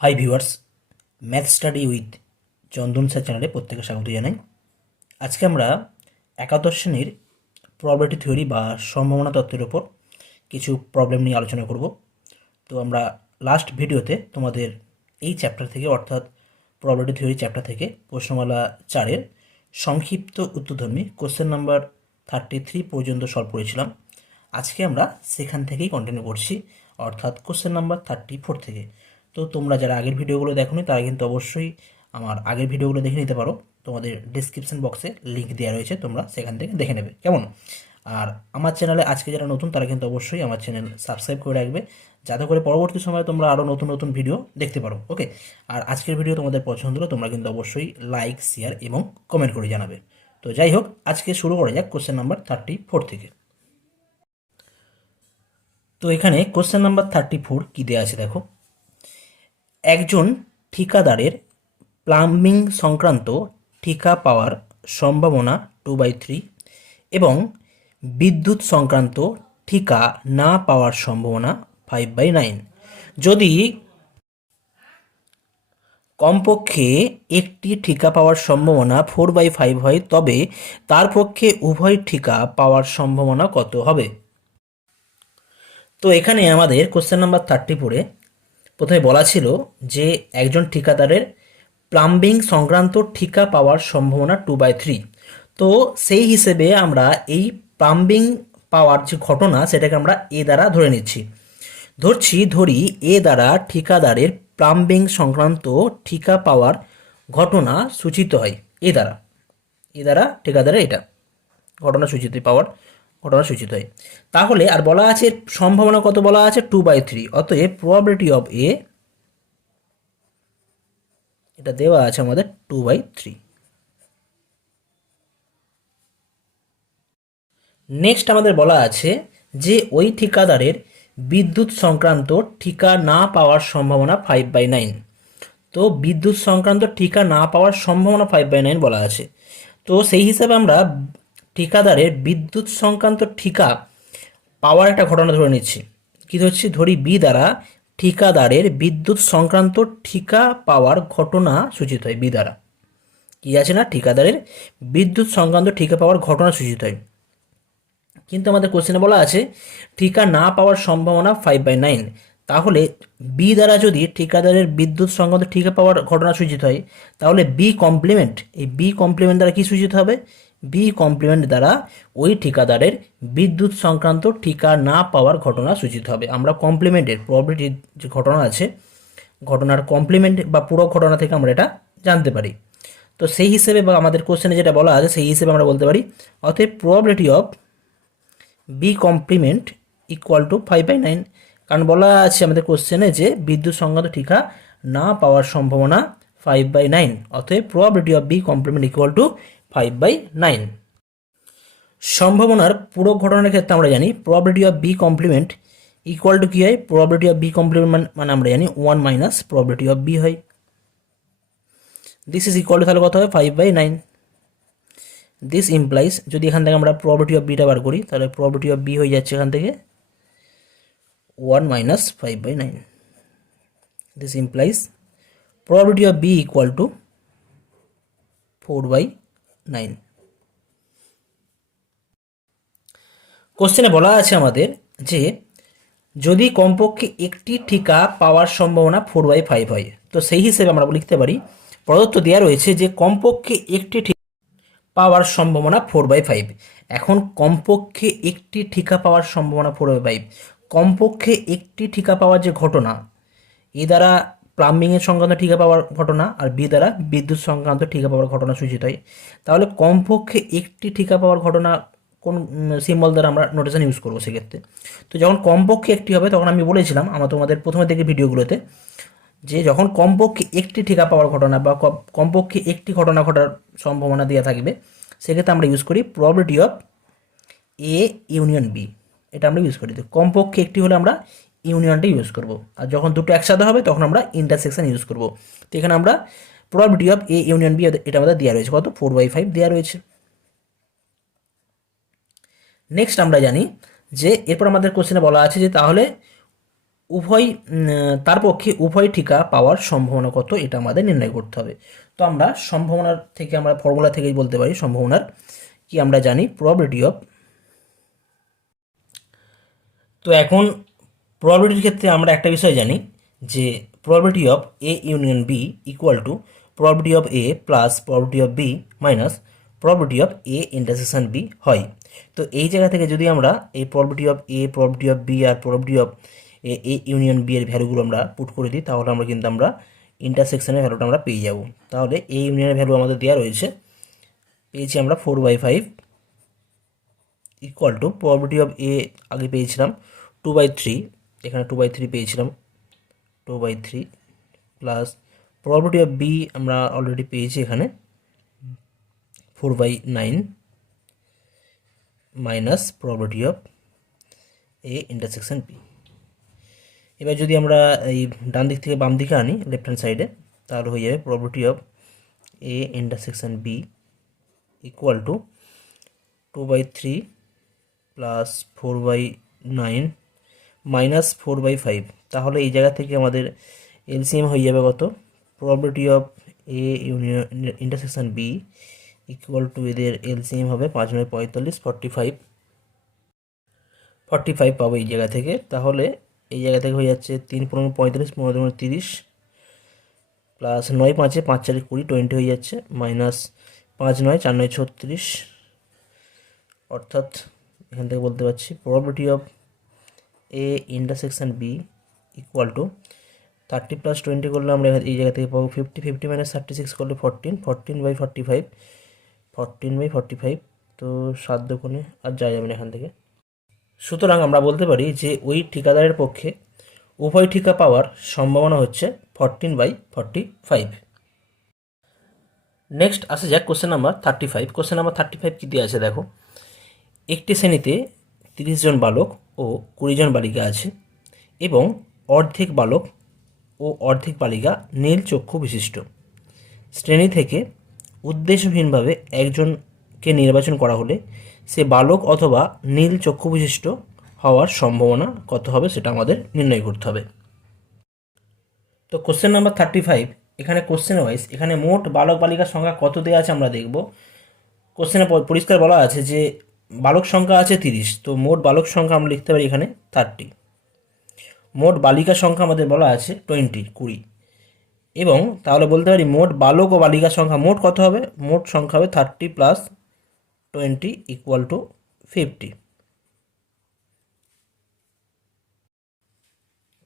Hi viewers, math study with Chandan sir চ্যানেলে প্রত্যেকে স্বাগত জানাই। আজকে আমরা একাদশ শ্রেণীর প্রবাবিলিটি থিওরি বা সম্ভাবনা তত্ত্বের ওপর কিছু প্রবলেম নিয়ে আলোচনা করব। তো আমরা লাস্ট ভিডিওতে তোমাদের এই চ্যাপ্টার থেকে অর্থাৎ প্রবাবিলিটি থিওরি চ্যাপ্টার থেকে প্রশ্নমালা 4-এর সংক্ষিপ্ত উত্তরধর্মী কোশ্চেন নাম্বার 33 পর্যন্ত সলভ করেছিলাম। আজকে আমরা সেখান থেকেই কন্টিনিউ করছি, অর্থাৎ কোশ্চেন নাম্বার 34 থেকে। তো তোমরা যারা আগের ভিডিওগুলো দেখোনি তারা কিন্তু অবশ্যই আমার আগের ভিডিওগুলো দেখে নিতে পারো। তোমাদের ডিসক্রিপশন বক্সে লিঙ্ক দেওয়া রয়েছে, তোমরা সেখান থেকে দেখে নেবে, কেমন? আর আমার চ্যানেলে আজকে যারা নতুন তারা কিন্তু অবশ্যই আমার চ্যানেল সাবস্ক্রাইব করে রাখবে, যাতে করে পরবর্তী সময়ে তোমরা আরও নতুন নতুন ভিডিও দেখতে পারো। ওকে, আর আজকের ভিডিও তোমাদের পছন্দ হলে তোমরা কিন্তু অবশ্যই লাইক, শেয়ার এবং কমেন্ট করে জানাবে। তো যাই হোক, আজকে শুরু করা যাক কোশ্চেন নাম্বার 34 থেকে। তো এখানে কোশ্চেন নাম্বার 34 কী দেওয়া আছে দেখো। একজন ঠিকাদারের প্লাম্বিং সংক্রান্ত ঠিকা পাওয়ার সম্ভাবনা 2/3 এবং বিদ্যুৎ সংক্রান্ত ঠিকা না পাওয়ার সম্ভাবনা 5/9। যদি কমপক্ষে একটি ঠিকা পাওয়ার সম্ভাবনা 4/5 হয়, তবে তার পক্ষে উভয় ঠিকা পাওয়ার সম্ভাবনা কত হবে? তো এখানে আমাদের কোশ্চেন নাম্বার 34-এ প্রথমে বলা ছিল যে একজন ঠিকাদারের প্লাম্বিং সংক্রান্ত ঠিকা পাওয়ার সম্ভাবনা 2/3। তো সেই হিসেবে আমরা এই প্লাম্বিং পাওয়ার যে ঘটনা সেটাকে আমরা এ দ্বারা ধরে নিচ্ছি। ধরি এ দ্বারা ঠিকাদারের প্লাম্বিং সংক্রান্ত ঠিকা পাওয়ার ঘটনা সূচিত হয়। এ দ্বারা ঠিকাদারের এটা ঘটনা সূচিত হয়। তাহলে আর বলা আছে সম্ভাবনা কত, বলা আছে 2/3। অতএব প্রবাবিলিটি অফ এ, এটা দেওয়া আছে আমাদের 2/3। নেক্সট আমাদের বলা আছে যে ওই ঠিকাদারের বিদ্যুৎ সংক্রান্ত ঠিকা না পাওয়ার সম্ভাবনা 5/9। তো বিদ্যুৎ সংক্রান্ত ঠিকা না পাওয়ার সম্ভাবনা 5/9 বলা আছে। তো সেই হিসাবে আমরা ঠিকাদারের বিদ্যুৎ সংক্রান্ত ঠিকা পাওয়ার একটা ঘটনা ধরে নিচ্ছি। কী ধরছি? ধরি বি দ্বারা ঠিকাদারের বিদ্যুৎ সংক্রান্ত ঠিকা পাওয়ার ঘটনা সূচিত হয়। বি দ্বারা কি আছে না, ঠিকাদারের বিদ্যুৎ সংক্রান্ত ঠিকা পাওয়ার ঘটনা সূচিত হয়। কিন্তু আমাদের কোশ্চেনে বলা আছে ঠিকা না পাওয়ার সম্ভাবনা 5/9। তাহলে বি দ্বারা যদি ঠিকাদারের বিদ্যুৎ সংক্রান্ত ঠিকা পাওয়ার ঘটনা সূচিত হয়, তাহলে বি কমপ্লিমেন্ট, এই বি কমপ্লিমেন্ট দ্বারা কি সূচিত হবে? বি কমপ্লিমেন্ট দ্বারা ওই ঠিকাদারের বিদ্যুৎ সংক্রান্ত ঠিকা না পাওয়ার ঘটনা সূচিত হবে। আমরা কমপ্লিমেন্টের প্রবাবিলিটির যে ঘটনা আছে, ঘটনার কমপ্লিমেন্ট বা পুরো ঘটনা থেকে আমরা এটা জানতে পারি। তো সেই হিসেবে বা আমাদের কোশ্চেনে যেটা বলা আছে সেই হিসেবে আমরা বলতে পারি অতএব probability of B complement equal to 5/9। কারণ বলা আছে আমাদের কোশ্চেনে যে বিদ্যুৎ সংক্রান্ত ঠিকা না পাওয়ার সম্ভাবনা 5/9। অতএব probability of B complement equal to 5/9। সম্ভাবনার পুরো ঘটনার ক্ষেত্রে আমরা জানি probability of B complement equal to কী হয়? প্রবাবিলিটি অফ বি কমপ্লিমেন্ট মানে আমরা জানি 1 মাইনাস প্রবাবিলিটি অফ বি হয়। দিস ইজ ইকুয়াল টু তাহলে কত হবে? 5/9। দিস ইমপ্লাইজ, যদি এখান থেকে আমরা প্রবাবিলিটি অফ বিটা বার করি তাহলে প্রবাবিলিটি অফ বি হয়ে যাচ্ছে এখান থেকে 1 minus 5/9। This implies probability of B equal to 4/9। কোশ্চেনে বলা আছে আমাদের যে যদি কমপক্ষে একটি ঠিকা পাওয়ার সম্ভাবনা 4/5 হয়, তো সেই হিসেবে আমরা লিখতে পারি প্রদত্ত দেওয়া রয়েছে যে কমপক্ষে একটি পাওয়ার সম্ভাবনা 4/5। এখন কমপক্ষে একটি ঠিকা পাওয়ার সম্ভাবনা 4/5, কমপক্ষে একটি ঠিকা পাওয়ার যে ঘটনা, এ দ্বারা প্লাম্বিংয়ের সংক্রান্ত ঠিকা পাওয়ার ঘটনা আর বি দ্বারা বিদ্যুৎ সংক্রান্ত ঠিকা পাওয়ার ঘটনা সূচিত হয়। তাহলে কমপক্ষে একটি ঠিকা পাওয়ার ঘটনা কোন সিম্বল দ্বারা আমরা নোটেশন ইউজ করবো সেক্ষেত্রে? তো যখন কমপক্ষে একটি হবে তখন আমি বলেছিলাম আমরা তোমাদের প্রথমে থেকে ভিডিওগুলোতে যে যখন কমপক্ষে একটি ঠিকা পাওয়ার ঘটনা বা কমপক্ষে একটি ঘটনা ঘটার সম্ভাবনা দেওয়া থাকবে, সেক্ষেত্রে আমরা ইউজ করি probability of A union B. এটা আমরা ইউজ করি। তো কমপক্ষে একটি হলে আমরা ইউনিয়নটা ইউজ করব, আর যখন দুটো একসাথে হবে তখন আমরা ইন্টারসেকশন ইউজ করব। তো এখানে আমরা probability of A union B এটা আমাদের দেওয়া রয়েছে, কত? 4/5 দেওয়া রয়েছে। নেক্সট আমরা জানি যে এরপর আমাদের কোশ্চেনে বলা আছে যে তাহলে তার পক্ষে উভয় ঠিকা পাওয়ার সম্ভাবনা কত এটা আমাদের নির্ণয় করতে হবে। তো আমরা সম্ভাবনার থেকে আমরা ফর্মুলা থেকেই বলতে পারি সম্ভাবনার কি আমরা জানি প্রবাবিলিটি অফ। তো এখন প্রবাবিলিটির ক্ষেত্রে আমরা একটা বিষয় জানি যে probability of A union B equal to probability of A plus probability of B minus probability of A intersection B হয়। তো এই জায়গা থেকে যদি আমরা এই probability of A, probability of B আর probability of A union B এর ভ্যালুগুলো আমরা পুট করে দিই, তাহলে আমরা ইন্টারসেকশনের ভ্যালুটা আমরা পেয়ে যাব। তাহলে এ ইউনিয়নের ভ্যালু আমাদের দেওয়া রয়েছে, পেয়েছি আমরা 4/5 equal to probability of A আগে পেয়েছিলাম 2/3, এখানে 2/3 পেয়েছিলাম 2/3 প্লাস প্রবাবিলিটি অফ বি আমরা অলরেডি পেয়েছি এখানে 4/9 minus probability of A intersection B. এবার যদি আমরা এই ডান দিক থেকে বাম দিকে আনি লেফট হ্যান্ড সাইডে, তাহলে হয়ে যাবে probability of A intersection B equal to 2/3 plus 4/9 minus 4/5। তাহলে এই জায়গা থেকে আমাদের এলসিএম হয়ে যাবে কত, probability of A union intersection B equal to এদের এলসিএম হবে 5×9 = 45 পাবো এই জায়গা থেকে। তাহলে এই জায়গা থেকে হয়ে যাচ্ছে 3×15 = 35, 15×2 = 30 প্লাস 9×5 = 5×4 = 20, 20 হয়ে যাচ্ছে মাইনাস 5×9 = 4×9 = 36। অর্থাৎ এখান থেকে বলতে পারছি probability of A intersection B equal to 30 + 20 করলে আমরা এই জায়গা থেকে পাবো 50, 50 - 36 করলে 14, 14/45, 14/45। তো 7 দুগুণে আর যাওয়া যাবে না এখান থেকে। সুতরাং আমরা বলতে পারি যে ওই ঠিকাদারের পক্ষে উভয় ঠিকা পাওয়ার সম্ভাবনা হচ্ছে 14/45। নেক্সট আসে যাক কোশ্চেন নাম্বার 35। কোশ্চেন নাম্বার 35 কী দিয়ে আছে দেখো, একটি শ্রেণীতে 30 জন বালক ও 20 জন বালিকা আছে এবং অর্ধেক বালক ও অর্ধেক বালিকা নীল চক্ষু বিশিষ্ট। শ্রেণী থেকে উদ্দেশ্যহীনভাবে একজনকে নির্বাচন করা হলে সে বালক অথবা নীল চক্ষু বিশিষ্ট হওয়ার সম্ভাবনা কত হবে সেটা আমাদের নির্ণয় করতে হবে। তো কোশ্চেন নাম্বার 35 এখানে কোশ্চেন ওয়াইজ এখানে মোট বালক বালিকার সংখ্যা কত দেওয়া আছে আমরা দেখব। কোশ্চেনে পরিষ্কার বলা আছে যে বালক সংখ্যা আছে 30, তো মোট বালক সংখ্যা আমরা লিখতে পারি এখানে 30। মোট বালিকা সংখ্যা আমাদের বলা আছে 20 এবং তাহলে বলতে পারি মোট বালক ও বালিকা সংখ্যা মোট কত হবে, মোট সংখ্যা হবে 30 + 20 = 50।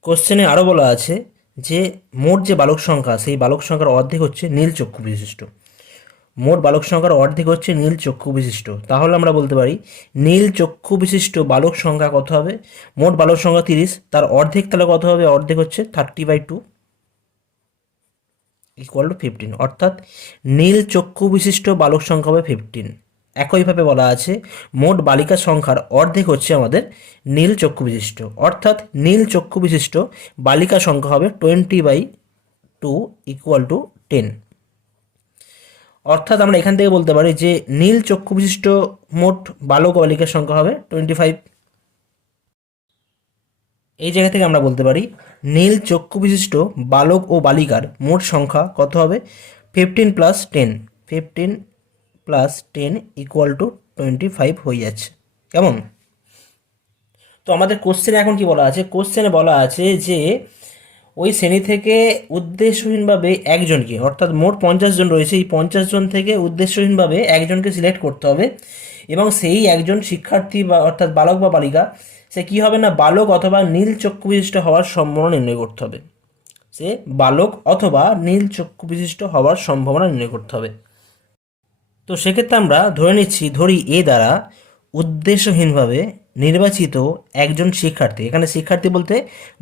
কোশ্চেনে আরও বলা আছে যে মোট যে বালক সংখ্যা সেই বালক সংখ্যার অর্ধেক হচ্ছে নীল চক্ষু বিশিষ্ট। মোট বালক সংখ্যার অর্ধেক হচ্ছে নীল চক্ষু বিশিষ্ট। তাহলে আমরা বলতে পারি নীল চক্ষু বিশিষ্ট বালক সংখ্যা কত হবে, মোট বালক সংখ্যা 30, তার অর্ধেক তাহলে কত হবে, অর্ধেক হচ্ছে 30/2 = 15। অর্থাৎ নীল চক্ষু বিশিষ্ট বালক সংখ্যা হবে 15। একইভাবে বলা আছে মোট বালিকা সংখ্যার অর্ধেক হচ্ছে আমাদের নীল চক্ষু বিশিষ্ট, অর্থাৎ নীল চক্ষু বিশিষ্ট বালিকা সংখ্যা হবে 20/2 = 10। অর্থাৎ আমরা এখান থেকে বলতে পারি যে নীল চক্ষু বিশিষ্ট মোট বালক ও বালিকার সংখ্যা হবে 25। এই জায়গা থেকে আমরা বলতে পারি নীল চক্ষু বিশিষ্ট বালক ও বালিকার মোট সংখ্যা কত হবে, 15 + 10, 15 + 10 = 25 হয়ে যাচ্ছে। কেমন? তো আমাদের কোশ্চেনে এখন কি বলা আছে, কোশ্চেনে বলা আছে যে ওই শ্রেণী থেকে উদ্দেশ্যহীনভাবে একজনকে, অর্থাৎ মোট 50 জন রয়েছে, এই 50 জন থেকে উদ্দেশ্যহীনভাবে একজনকে সিলেক্ট করতে হবে এবং সেই একজন শিক্ষার্থী বা অর্থাৎ বালক বা বালিকা সে কী হবে না, বালক অথবা নীল চক্ষু বিশিষ্ট হওয়ার সম্ভাবনা নির্ণয় করতে হবে। সে বালক অথবা নীল চক্ষু বিশিষ্ট হওয়ার সম্ভাবনা নির্ণয় করতে হবে। তো সেক্ষেত্রে আমরা ধরি এ দ্বারা উদ্দেশ্যহীনভাবে নির্বাচিত একজন শিক্ষার্থী, এখানে শিক্ষার্থী বলতে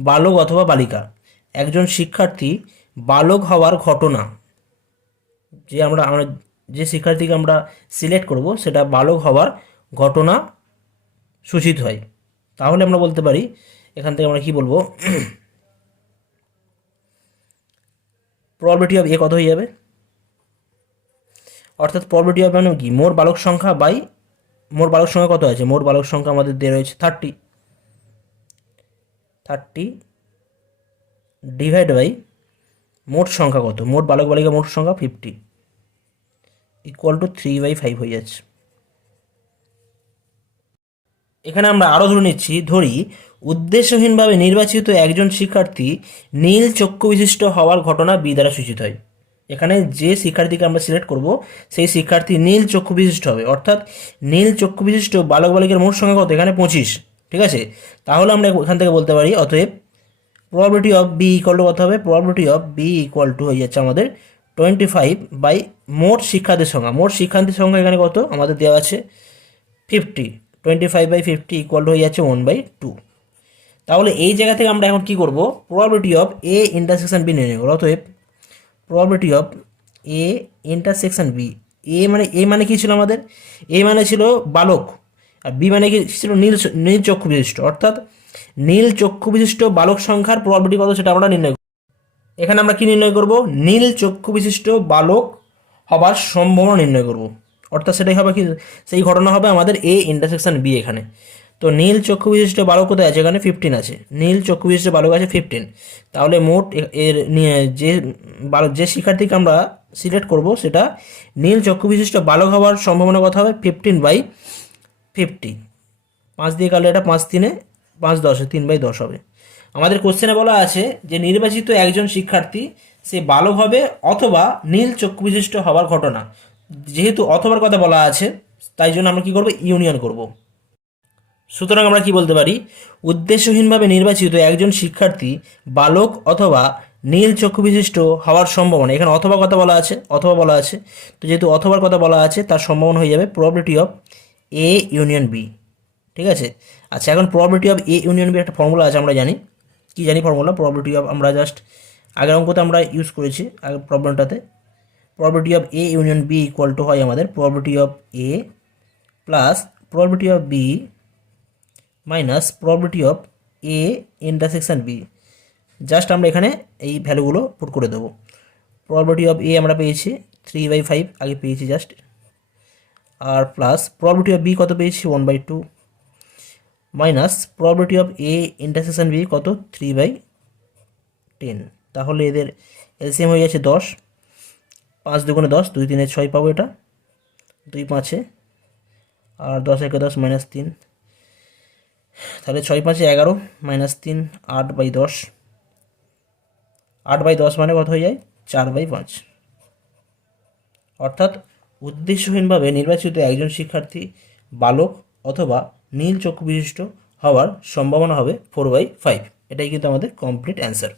বালক অথবা বালিকা, একজন শিক্ষার্থী বালক হওয়ার ঘটনা, আমরা যে শিক্ষার্থীকে আমরা সিলেক্ট করব সেটা বালক হওয়ার ঘটনা সূচিত হয়। তাহলে আমরা বলতে পারি এখান থেকে আমরা কি বলবো, প্রবাবিলিটি অফ এ কত হয়ে যাবে, অর্থাৎ প্রবাবিলিটি অফ মানে কি, মোট বালক সংখ্যা বাই মোট বালক সংখ্যা কত আছে, মোট বালক সংখ্যা আমাদের দেওয়া রয়েছে 30 ডিভাইড বাই মোট সংখ্যা কত, মোট বালক বালিকা মোট সংখ্যা 50 ইকুয়াল টু 3/5 হয়ে যাচ্ছে। এখানে আমরা আরও ধরে নিচ্ছি, ধরি উদ্দেশ্যহীনভাবে নির্বাচিত একজন শিক্ষার্থী নীল চক্ষু বিশিষ্ট হওয়ার ঘটনা বি দ্বারা সূচিত হয়। এখানে যে শিক্ষার্থীকে আমরা সিলেক্ট করব সেই শিক্ষার্থী নীল চক্ষু বিশিষ্ট হবে, অর্থাৎ নীল চক্ষু বিশিষ্ট বালক বালিকার মোট সংখ্যা কত, এখানে 25। ঠিক আছে, তাহলে আমরা এখান থেকে বলতে পারি অতএব probability of B equal to কত হবে, probability of B equal to হয়ে যাচ্ছে আমাদের 25 বাই মোট শিক্ষার্থীর সংখ্যা। মোট শিক্ষার্থীর সংখ্যা এখানে কত আমাদের দেওয়া আছে 50, 25/50 ইকুয়াল টু হয়ে যাচ্ছে 1/2। তাহলে এই জায়গা থেকে আমরা এখন কি করব, probability of A intersection B নির্ণয় করব। অতএব probability of A intersection B, A মানে কি ছিল আমাদের, এ মানে ছিল বালক, আর বি মানে কি ছিল নীল নীল চক্ষু বিশিষ্ট, অর্থাৎ নীল চক্ষু বিশিষ্ট বালক সংখ্যার প্রবাবিলিটি কত সেটা আমরা নির্ণয় করব। এখানে আমরা কি নির্ণয় করব, নীল চক্ষু বিশিষ্ট বালক হবার সম্ভাবনা নির্ণয় করব, অর্থাৎ সেটাই হবে কি, সেই ঘটনা হবে আমাদের এ ইন্টারসেকশন বি এখানে। তো নীল চক্ষু বিশিষ্ট বালক কোথায় আছে, এখানে 15 আছে, নীল চক্ষু বিশিষ্ট বালক আছে 15। তাহলে মোট এর যে বালক, যে শিক্ষার্থীকে আমরা সিলেক্ট করব সেটা নীল চক্ষু বিশিষ্ট বালক হওয়ার সম্ভাবনা কথা হবে 15/50। 5 দিয়ে কাটলে এটা 5 3 5 10 3/10 হবে। আমাদের কোশ্চেনে বলা আছে যে নির্বাচিত একজন শিক্ষার্থী সে বালক হবে অথবা নীল চক্ষু বিশিষ্ট হওয়ার ঘটনা, যেহেতু অথবার কথা বলা আছে তাই জন্য আমরা কি করব, ইউনিয়ন করব। সুতরাং আমরা কি বলতে পারি, উদ্দেশ্যহীনভাবে নির্বাচিত একজন শিক্ষার্থী বালক অথবা নীল চক্ষু বিশিষ্ট হওয়ার সম্ভাবনা, এখানে অথবা কথা বলা আছে, অথবা বলা আছে, তো যেহেতু অথবার কথা বলা আছে তার সম্ভাবনা হয়ে যাবে probability of A union B. ঠিক আছে, আচ্ছা এখন probability of A union B একটা ফর্মুলা আছে, আমরা জানি কি জানি ফর্মুলা, প্রবাবিলিটি অফ আমরা জাস্ট আগের অঙ্কতে আমরা ইউজ করেছি আগের প্রবলেমটাতে। Probability of A union B equal to হয় আমাদের probability of A plus probability of B minus probability of A intersection B. Just আমরা এখানে এই ভ্যালুগুলো পুট করে দেবো। প্রবাবিলিটি অফ এ আমরা পেয়েছি 3/5 আগে পেয়েছি জাস্ট, আর প্লাস প্রবাবিলিটি অফ বি কত পেয়েছি 1/2 minus probability of A intersection B কত 3/10। তাহলে এদের এলসিএম হয়ে যাচ্ছে 10, 5 দুগুণে 10, 2 3 6 পাবো, এটা 2 5 আর 10 1 10 -3, তাহলে 6 5 11 -3 8/10, 8/10 মানে কত হয়ে যায় 4/5। অর্থাৎ উদ্দেশ্যহীনভাবে নির্বাচিত একজন শিক্ষার্থী বালক অথবা নীল চক্ষু বিশিষ্ট হওয়ার সম্ভাবনা হবে 4/5। এটাই কিন্তু আমাদের কমপ্লিট অ্যান্সার।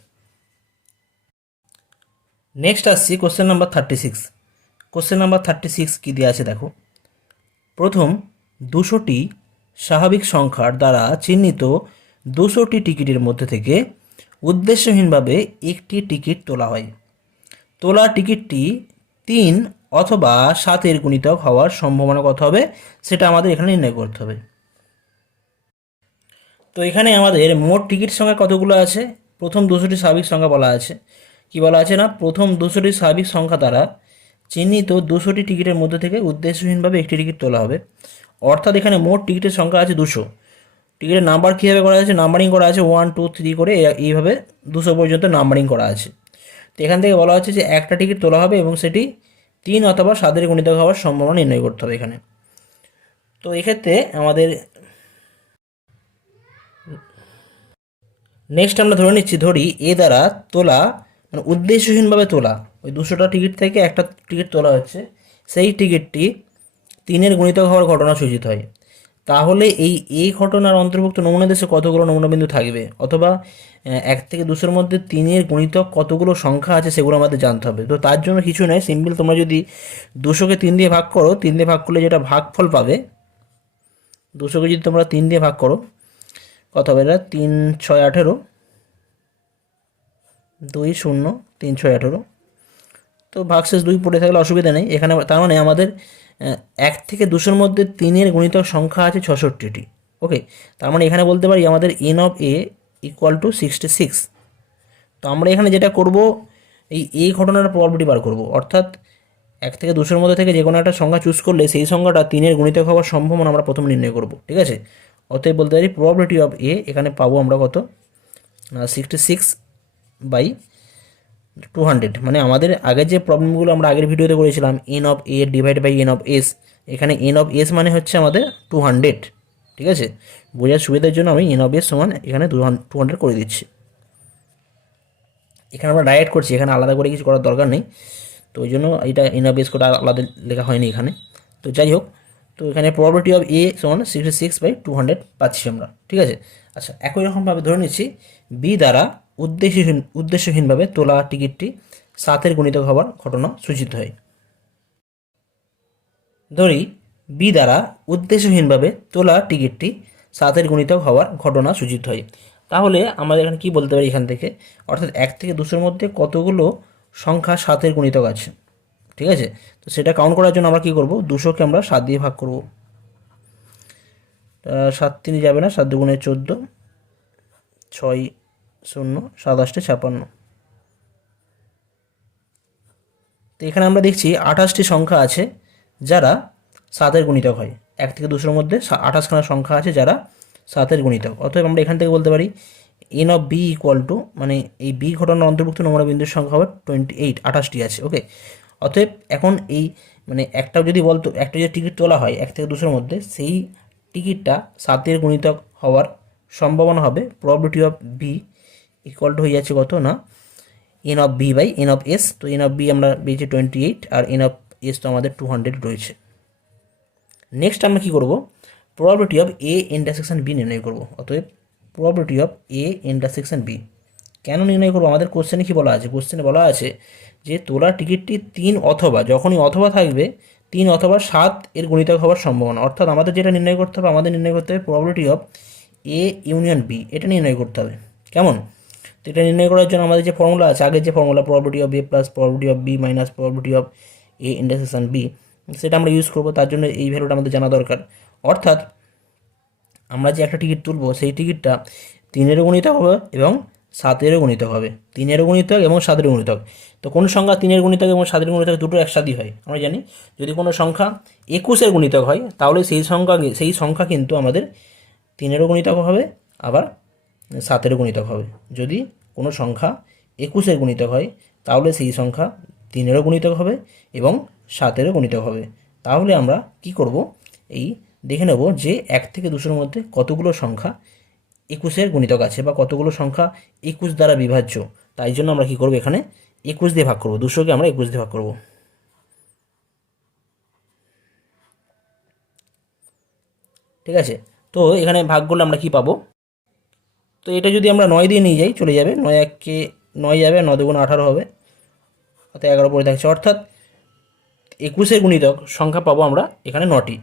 নেক্সট আসছি কোশ্চেন নাম্বার 36। কোশ্চেন নাম্বার 36 কী দেওয়া আছে দেখো, প্রথম 200টি স্বাভাবিক সংখ্যার দ্বারা চিহ্নিত 200টি টিকিটের মধ্যে থেকে উদ্দেশ্যহীনভাবে একটি টিকিট তোলা হয়। তোলা টিকিটটি 3 অথবা 7-এর গুণিতক হওয়ার সম্ভাবনা কত হবে সেটা আমাদের এখানে নির্ণয় করতে হবে। তো এখানে আমাদের মোট টিকিট সংখ্যা কতগুলো আছে, প্রথম 200টি স্বাভাবিক সংখ্যা বলা আছে, কি বলা আছে না, প্রথম 200টি স্বাভাবিক সংখ্যা দ্বারা চিহ্নিত 200টি টিকিটের মধ্যে থেকে উদ্দেশ্যহীনভাবে একটি টিকিট তোলা হবে। অর্থাৎ এখানে মোট টিকিটের সংখ্যা আছে 200। টিকিটের নাম্বার কীভাবে করা আছে, নাম্বারিং করা আছে 1 2 3 করে, এইভাবে 200 পর্যন্ত নাম্বারিং করা আছে। তো এখান থেকে বলা হচ্ছে যে একটা টিকিট তোলা হবে এবং সেটি 3 অথবা 7-এর গুণিতক হওয়ার সম্ভাবনা নির্ণয় করতে হবে এখানে। তো এক্ষেত্রে আমাদের নেক্সট আমরা ধরে নিচ্ছি, ধরি এ দ্বারা তোলা মানে উদ্দেশ্যহীনভাবে তোলা ওই 200টা টিকিট থেকে একটা টিকিট তোলা হচ্ছে, সেই টিকিটটি 3-এর গুণিতক হওয়ার ঘটনা সূচিত হয়। তাহলে এই ঘটনার অন্তর্ভুক্ত নমুনা দেশে কতগুলো নমুনা বিন্দু থাকবে, অথবা 1 থেকে 200-এর মধ্যে 3-এর গুণিতক কতগুলো সংখ্যা আছে সেগুলো আমাদের জানতে হবে। তো তার জন্য কিছু নয়, সিম্পল তোমরা যদি 200কে 3 দিয়ে ভাগ করো, 3 দিয়ে ভাগ করলে যেটা ভাগফল পাবে, 200কে যদি তোমরা 3 দিয়ে ভাগ করো কত হবে, এটা 3 6 18, 2 0 3 6 18। তো ভাগশেষ 2 পড়ে থাকলে অসুবিধা নেই এখানে। তার মানে আমাদের 1 থেকে 200-এর মধ্যে 3-এর গুণিতক সংখ্যা আছে 66টি। ওকে, তার মানে এখানে বলতে পারি আমাদের N of A equal two 66। তো আমরা এখানে যেটা করব, এই ঘটনার প্রবাবিলিটি বার করব, অর্থাৎ 1 থেকে 200-এর মধ্যে থেকে যে কোনো একটা সংখ্যা চুজ করলে সেই সংখ্যাটা 3-এর গুণিতক হওয়ার সম্ভাবনা আমরা প্রথম নির্ণয় করব। ঠিক আছে, অতএব বলতে পারি প্রবাবিলিটি অফ এ এখানে পাবো আমরা কত, 66 বাই 200, মানে আমাদের আগের যে প্রবলেমগুলো আমরা আগের ভিডিওতে করেছিলাম N of A divide by N of S, এখানে এন অফ এস মানে হচ্ছে আমাদের 200, ঠিক আছে। বোঝার সুবিধার জন্য আমি এন অফ এস সমান এখানে 200 করে দিচ্ছি। এখানে আমরা ডাইরেক্ট করছি, এখানে আলাদা করে কিছু করার দরকার নেই, তো ওই জন্য এটা এন অফ এস করে আলাদা লেখা হয়নি এখানে। তো যাই হোক, তো এখানে প্রবাবিলিটি অফ এ সমান 66/200 পাচ্ছি আমরা, ঠিক আছে। আচ্ছা, একই রকমভাবে ধরে নিচ্ছি বি দ্বারা উদ্দেশ্যহীনভাবে তোলা টিকিটটি 7-এর গুণিতক হওয়ার ঘটনা সূচিত হয়। ধরি বি দ্বারা উদ্দেশ্যহীনভাবে তোলা টিকিটটি 7-এর গুণিতক হওয়ার ঘটনা সূচিত হয়। তাহলে আমাদের এখানে কি বলতে পারি এখান থেকে, অর্থাৎ 1 থেকে 200-এর মধ্যে কতগুলো সংখ্যা 7-এর গুণিতক আছে, ঠিক আছে। তো সেটা কাউন্ট করার জন্য আমরা কী করব, 200কে আমরা 7 দিয়ে ভাগ করব। 7 3 যাবে না, 7 2 14, 6 0 7 8 56। তো এখানে আমরা দেখছি 28টি সংখ্যা আছে যারা 7-এর গুণিতক হয়। 1 থেকে 200-এর মধ্যে 28খানা সংখ্যা আছে যারা 7-এর গুণিতক। অতএব আমরা এখান থেকে বলতে পারি N of B equal to, মানে এই বি ঘটনার অন্তর্ভুক্ত নোংরা বিন্দুর সংখ্যা হবে 28, 28টি আছে, ওকে। অতএব এখন এই মানে একটা যদি টিকিট তোলা হয় 1 থেকে 200-এর মধ্যে, সেই টিকিটটা 7-এর গুণিতক হওয়ার সম্ভাবনা হবে probability of B equal to হয়ে যাচ্ছে কত না, N of B by N of S. তো এন অফ বি আমরা পেয়েছি 28 আর এন অফ এস তো আমাদের 200 রয়েছে। নেক্সট আমরা কী করব, probability of A intersection B নির্ণয় করব। অতএব probability of A intersection B কেন নির্ণয় করবো, আমাদের কোশ্চেনে কী বলা আছে, কোশ্চেনে বলা আছে যে তোলা টিকিটটি 3 অথবা, যখনই অথবা থাকবে 3 অথবা 7-এর গুণিতক হওয়ার সম্ভাবনা। অর্থাৎ আমাদের যেটা নির্ণয় করতে হবে, আমাদের নির্ণয় করতে হবে probability of A union B, এটা নির্ণয় করতে হবে। কেমন, তো এটা নির্ণয় করার জন্য আমাদের যে ফর্মুলা আছে, আগের যে formula probability of A plus probability of B minus probability of A intersection B, সেটা আমরা ইউজ করব। তার জন্য এই ভ্যালুটা আমাদের জানা দরকার। অর্থাৎ আমরা যে একটা টিকিট তুলব, সেই টিকিটটা 3-এরও গুণিতক হবে এবং 7-এরও গুণিতক হবে, 3-এরও গুণিতক এবং 7-এর গুণিতক। তো কোন সংখ্যা 3-এর গুণিতক এবং 7-এর গুণিতক দুটো একসাথেই হয় আমরা জানি। যদি কোনো সংখ্যা 21-এর গুণিতক হয়, তাহলে সেই সংখ্যা কিন্তু আমাদের 3-এরও গুণিতক হবে, আবার 7-এরও গুণিতক হবে। যদি কোনো সংখ্যা 21-এর গুণিতক হয়, তাহলে সেই সংখ্যা 3-এরও গুণিতক হবে এবং 7-এরও গুণিতক হবে। তাহলে আমরা কি করব, এই দেখে নেব যে 1 থেকে 200-এর মধ্যে কতগুলো সংখ্যা 21-এর গুণিতক আছে বা কতগুলো সংখ্যা 21 দ্বারা বিভাজ্য। তাই জন্য আমরা কি করব, এখানে 21 দিয়ে ভাগ করব, 200কে আমরা 21 দিয়ে ভাগ করব। ঠিক আছে, তো এখানে ভাগ করলে আমরা কি পাবো, তো এটা যদি আমরা 9 দিয়ে নিয়ে যাই চলে যাবে, 9 1-কে 9 যাবে, 9 2 18 হবে, অর্থাৎ 11 পড়ে থাকছে। অর্থাৎ 21-এর গুণিতক সংখ্যা পাবো আমরা এখানে 9টি।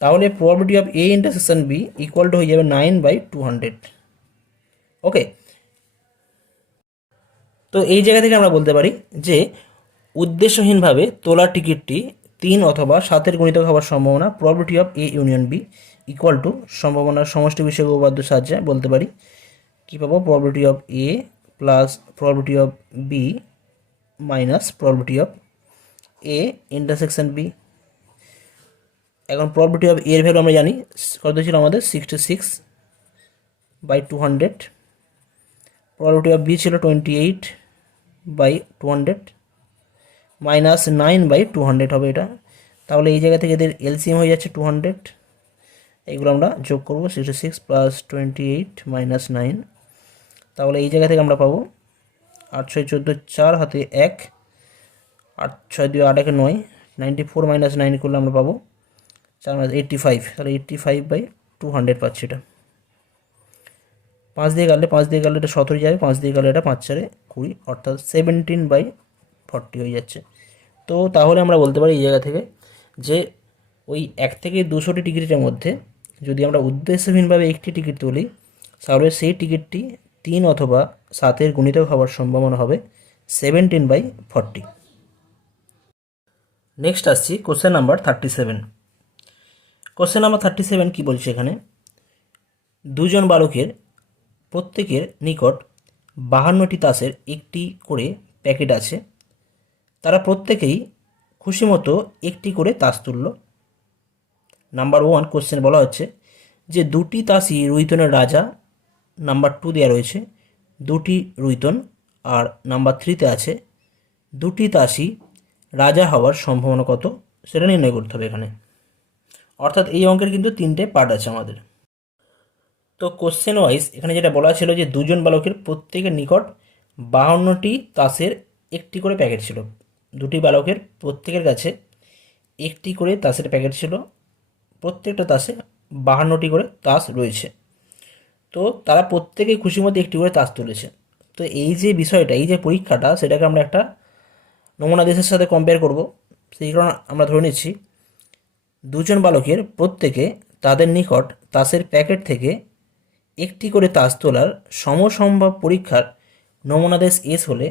তাহলে probability of A intersection B equal to হয়ে যাবে 9/200, ওকে। তো এই জায়গা থেকে আমরা বলতে পারি যে উদ্দেশ্যহীনভাবে তোলা টিকিটটি 3 অথবা 7-এর গুণিতক হওয়ার সম্ভাবনা probability of A union B equal to সম্ভাবনার সমষ্টি বিষয়ক উপপাদ্য সাহায্যে বলতে পারি কী পাবো, probability of A plus probability of B minus probability of A intersection B. এখন প্রবাবিলিটি অফ এর ভ্যালু আমরা জানি কত ছিল আমাদের 66/200, প্রবাবিলিটি অফ বি ছিল 28/200 মাইনাস 9/200 হবে এটা। তাহলে এই জায়গা থেকে এদের এলসিএম হয়ে যাচ্ছে 200, এইগুলো আমরা যোগ করব, 66 প্লাস 28 মাইনাস 9। তাহলে এই জায়গা থেকে আমরা পাবো 8 6 14, 4 হাতে 1, 8 6 2 8 1 9, 94 মাইনাস 9 করলে আমরা পাবো 4 মাইনাস 85, তাহলে 85/200 পাচ্ছি এটা। 5 দিয়ে গেলে এটা 17 যাবে, 5 দিয়ে গেলে এটা 5 4 20, অর্থাৎ 17/40 হয়ে যাচ্ছে। তো তাহলে আমরা বলতে পারি এই জায়গা থেকে যে ওই 1 থেকে 200টি টিকিটের মধ্যে যদি আমরা উদ্দেশ্যহীনভাবে একটি টিকিট তুলি, তাহলে সেই টিকিটটি 3 অথবা 7-এর গুণিতক হওয়ার সম্ভাবনা হবে 17/40। নেক্সট আসছি কোশ্চেন নাম্বার 37। কোশ্চেন নাম্বার 37 কী বলছে এখানে, দুজন বালকের প্রত্যেকের নিকট 52টি তাসের একটি করে প্যাকেট আছে, তারা প্রত্যেকেই খুশিমতো একটি করে তাস তুলল। নাম্বার 1 কোশ্চেন বলা হচ্ছে যে দুটি তাসই রুইতনের রাজা। নাম্বার 2 দেওয়া রয়েছে দুটি রুইতন আর নাম্বার 3-তে আছে দুটি তাসই রাজা হওয়ার সম্ভাবনা কত সেটা নির্ণয় করতে হবে এখানে। অর্থাৎ এই অঙ্কের কিন্তু 3টে পার্ট আছে আমাদের। তো কোশ্চেন ওয়াইজ এখানে যেটা বলা ছিল যে দুজন বালকের প্রত্যেকের নিকট 52টি তাসের একটি করে প্যাকেট ছিল। দুটি বালকের প্রত্যেকের কাছে একটি করে তাসের প্যাকেট ছিল, প্রত্যেকটা তাসে 52টি করে তাস রয়েছে। তো তারা প্রত্যেকেই খুশিমতো একটি করে তাস তুলেছে। তো এই যে বিষয়টা, এই যে পরীক্ষাটা, সেটাকে আমরা একটা নমুনা দেশের সাথে কম্পেয়ার করব। সেই কারণে আমরা ধরে নিচ্ছি দুজন বালকের প্রত্যেকে তাদের নিকট তাসের প্যাকেট থেকে একটি করে তাস তোলার সমসম্ভব পরীক্ষার নমুনা দেশ এস হলে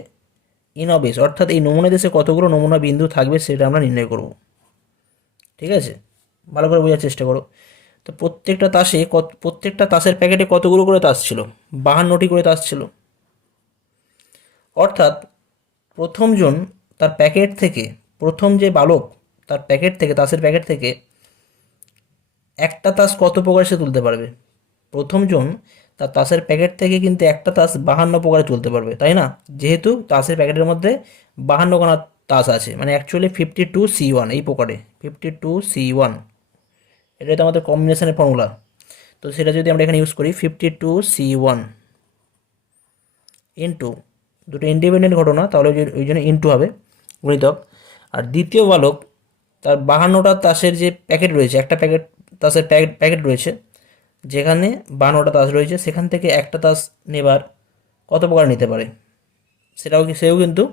এন অফ এস, অর্থাৎ এই নমুনা দেশে কতগুলো নমুনা বিন্দু থাকবে সেটা আমরা নির্ণয় করব। ঠিক আছে, ভালো করে বোঝার চেষ্টা করো। তো প্রত্যেকটা তাসের প্যাকেটে কতগুলো করে তাস ছিল? 52টি করে তাস ছিল। অর্থাৎ প্রথমজন তার প্যাকেট থেকে, প্রথম যে বালক তার প্যাকেট থেকে, তাসের প্যাকেট থেকে একটা তাস কত প্রকারে সে তুলতে পারবে? প্রথমজন তার তাসের প্যাকেট থেকে কিন্তু একটা তাস 52 প্রকারে তুলতে পারবে, তাই না? যেহেতু তাসের প্যাকেটের মধ্যে 52খানা তাস আছে, মানে অ্যাকচুয়ালি 52C1 এই প্রকারে 52C1, এটাই তো আমাদের কম্বিনেশনের ফর্মুলা। তো সেটা যদি আমরা এখানে ইউজ করি 52C1 ইন্টু, দুটো ইন্ডিপেন্ডেন্ট ঘটনা, তাহলে ওই জন্য ইন্টু হবে গুণিতক। আর দ্বিতীয় বালক তার 52টা তাসের যে প্যাকেট রয়েছে, একটা প্যাকেট তাসের প্যাকেট রয়েছে, যেখানে 52টা তাস রয়েছে, সেখান থেকে একটা তাস নেবার কত প্রকার নিতে পারে? সেও কিন্তু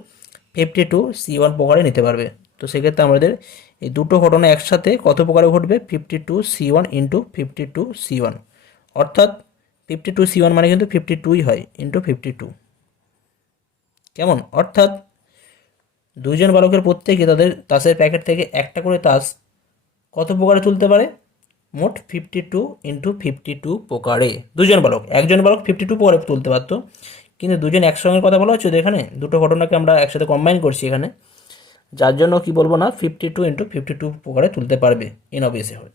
52C1 প্রকারে নিতে পারবে। তো সেক্ষেত্রে আমাদের এই দুটো ঘটনা একসাথে কত প্রকারে ঘটবে? 52C1 ইন্টু 52C1, অর্থাৎ 52C1 মানে কিন্তু 52ই হয় ইন্টু 52। কেমন? অর্থাৎ দুইজন বালকের প্রত্যেকে তাদের তাসের প্যাকেট থেকে একটা করে তাস কত প্রকারে তুলতে পারে? মোট 52 ইন্টু 52 প্রকারে। দুজন বালক, একজন বালক 52 প্রকারে তুলতে পারতো, কিন্তু দুজন একসঙ্গে কথা বলা হচ্ছে তো এখানে, দুটো ঘটনাকে আমরা একসাথে কম্বাইন করছি এখানে, যার জন্য কি বলবো না 52 ইন্টু 52 প্রকারে তুলতে পারবে এন অফ এসে হয়।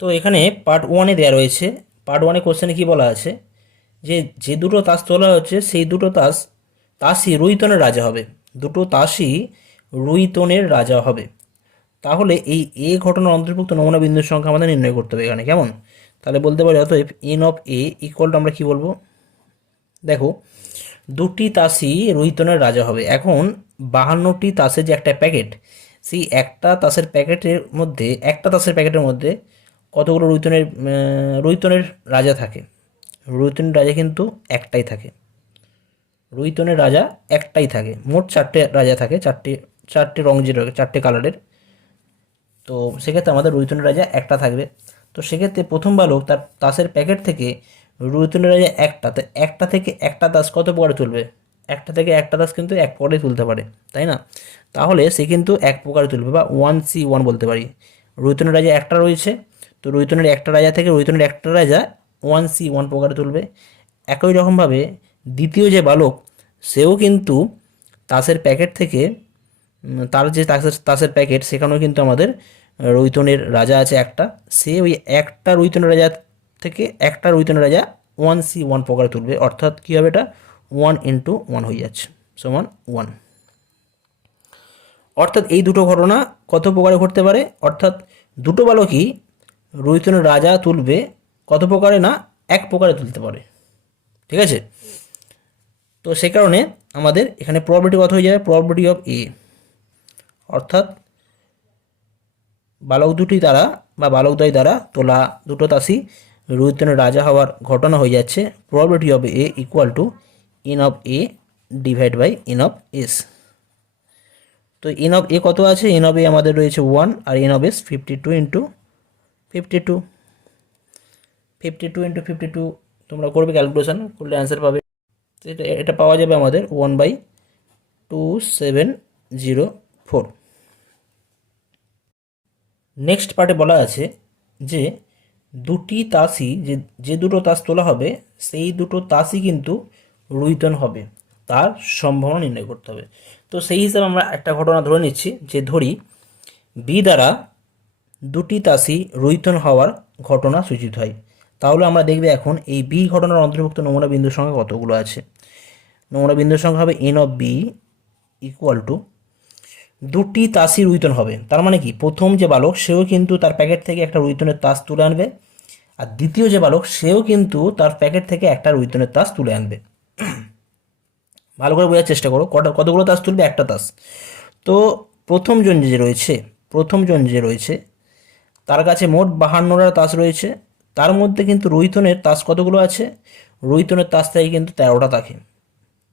তো এখানে পার্ট 1-এ দেওয়া রয়েছে। পার্ট 1-এ কোশ্চেনে কি বলা আছে যে যে দুটো তাস তোলা হচ্ছে সেই দুটো তাসই রুইতনের রাজা হবে। দুটো তাসই রুইতনের রাজা হবে। তাহলে এই এ ঘটনার অন্তর্ভুক্ত নমুনা বিন্দুর সংখ্যা আমাদের নির্ণয় করতে হবে এখানে। কেমন? তাহলে বলতে পারি অতএব N of A equal two, আমরা কি বলবো? দেখো, দুটি তাসই রুইতনের রাজা হবে। এখন 52টি তাসের যে একটা প্যাকেট, সেই একটা তাসের প্যাকেটের মধ্যে কতগুলো রুইতনের রাজা থাকে? রুইতনের রাজা কিন্তু একটাই থাকে। রুইতনের রাজা একটাই থাকে। মোট 4টে রাজা থাকে, চারটে রং যে রয়েছে, 4টে কালারের। তো সেক্ষেত্রে আমাদের রুইতনের রাজা একটা থাকবে। তো সেক্ষেত্রে প্রথম বালক তার তাসের প্যাকেট থেকে রুইতনের রাজা একটা, তো একটা থেকে একটা তাস কত প্রকারে তুলবে? একটা থেকে একটা তাস কিন্তু এক প্রকারে তুলতে পারে, তাই না? তাহলে সে কিন্তু এক প্রকারে তুলবে, বা 1C1 বলতে পারি। রুইতনের রাজা একটা রয়েছে, তো রুইতনের একটা রাজা থেকে রুইতনের একটা রাজা 1C1 প্রকারে তুলবে। একই রকমভাবে দ্বিতীয় যে বালক, সেও কিন্তু তাসের প্যাকেট থেকে, তার যে তাসের প্যাকেট, সেখানেও কিন্তু আমাদের রুইতনের রাজা আছে একটা, সে ওই একটা রুইতনের রাজা থেকে একটা রুইতনের রাজা 1C1 প্রকারে তুলবে। অর্থাৎ কী হবে? এটা 1 ইন্টু 1 হয়ে যাচ্ছে, সমান 1। অর্থাৎ এই দুটো ঘটনা কত প্রকারে ঘটতে পারে? অর্থাৎ দুটো বালকই রুইতনের রাজা তুলবে কত প্রকারে? না, এক প্রকারে তুলতে পারে। ঠিক আছে? তো সে কারণে আমাদের এখানে প্রবাবিলিটি কত হয়ে যাবে? প্রবাবিলিটি অফ এ, অর্থাৎ বালক দুটি দ্বারা বা বালকদ্বয় দ্বারা তোলা দুটো তাসই রুইতনের রাজা হওয়ার ঘটনা হয়ে যাচ্ছে probability of A equal to N of A divide by N of S. তো এন অফ এ কত আছে? এন অফ এ আমাদের রয়েছে 1, আর N of S 52 into 52। 52 into 52 তোমরা করবে, ক্যালকুলেশন করলে অ্যান্সার পাবে। এটা পাওয়া যাবে আমাদের 1/2704। নেক্সট পার্টে বলা আছে যে দুটি তাসই, যে দুটো তাস তোলা হবে সেই দুটো তাসই কিন্তু রুইতন হবে, তার সম্ভাবনা নির্ণয় করতে হবে। তো সেই হিসাবে আমরা একটা ঘটনা ধরে নিচ্ছি, যে ধরি বি দ্বারা দুটি তাসই রুইতন হওয়ার ঘটনা সূচিত হয়। তাহলে আমরা দেখবে এখন এই বি ঘটনার অন্তর্ভুক্ত নমুনা বিন্দুর সংখ্যা কতগুলো আছে। নমুনা বিন্দুর সংখ্যা হবে N of B equal to দুটি তাসই রুইতন হবে। তার মানে কি, প্রথম যে বালক সেও কিন্তু তার প্যাকেট থেকে একটা রুইতনের তাস তুলে আনবে, আর দ্বিতীয় যে বালক সেও কিন্তু তার প্যাকেট থেকে একটা রুইতনের তাস তুলে আনবে। ভালো করে বোঝার চেষ্টা করো, কতগুলো তাস তুলবে? একটা তাস। তো প্রথমজন যে রয়েছে তার কাছে মোট 52টা তাস রয়েছে। তার মধ্যে কিন্তু রুইতনের তাস কতগুলো আছে? রুইতনের তাস থেকে কিন্তু 13টা থাকে।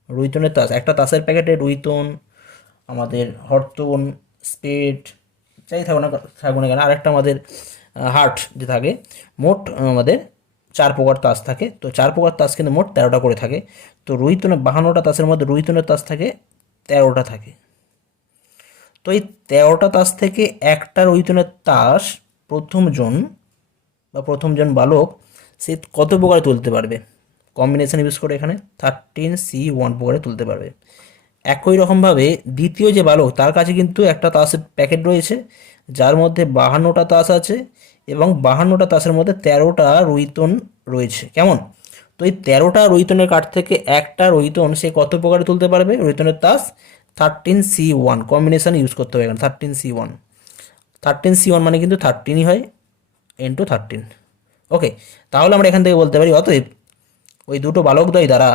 রুইতনের তাস, একটা তাসের প্যাকেটে রুইতন, আমাদের হরতন, স্পেড, যাই থাকুক না কেন, আরেকটা আমাদের হার্ট যে থাকে, মোট আমাদের 4 প্রকার তাস থাকে। তো 4 প্রকার তাস কিন্তু মোট 13টা করে থাকে। তো রুইতনের 52টা তাসের মধ্যে রুইতনের তাস থাকে 13টা থাকে। তো এই 13টা তাস থেকে একটা রুইতনের তাস প্রথমজন বালক সে কত প্রকারে তুলতে পারবে? কম্বিনেশন ইউজ করে এখানে 13C1 প্রকারে তুলতে পারবে। একই রকমভাবে দ্বিতীয় যে বালক তার কাছে কিন্তু একটা তাসের প্যাকেট রয়েছে যার মধ্যে 52টা তাস আছে, এবং 52টা তাসের মধ্যে 13টা রুইতন রয়েছে। কেমন? তো এই 13টা রুইতনের কাঠ থেকে একটা রুইতন সে কত প্রকারে তুলতে পারবে? রুইতনের তাস 13C1 কম্বিনেশন ইউজ করতে হবে এখানে। 13C1 মানে কিন্তু 13ই হয় ইন্টু 13। ওকে, তাহলে আমরা এখান থেকে বলতে পারি অতএব ওই দুটো বালকদ্বয় দ্বারা